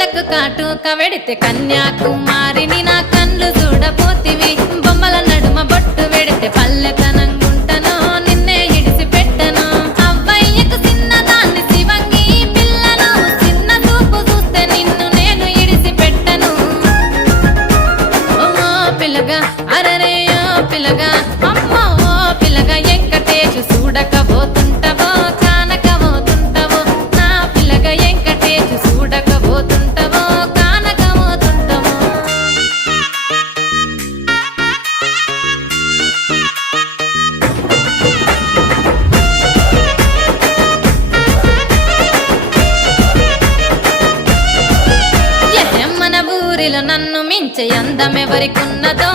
కండ్లకు కాటుక వెడితే కన్యాకుమారిని నా కండ్లు చూడపోతివి బొమ్మల నడుమ బొట్టు వెడితే పల్లెతనంగుంటను నిన్నే ఇడిసి పెట్టను అవ్వయ్యకు చిన్నదాన్ని శివంగి పిల్లను చిన్న చూపు చూస్తే నిన్ను నేను ఇడిసి పెట్టను ఓ పిల్లగా అరరే ఓ పిల్లగా అమ్మో ఓ పిల్లగా వెంకటేశు చూడకపోతుంటవో కానకపోతుంటవో నా పిల్లగా వెంకటేశు చూడకపోతుంటవో కానకపోతుంటవో మన ఊరిలో నన్ను మించే అందమెవరికున్నదో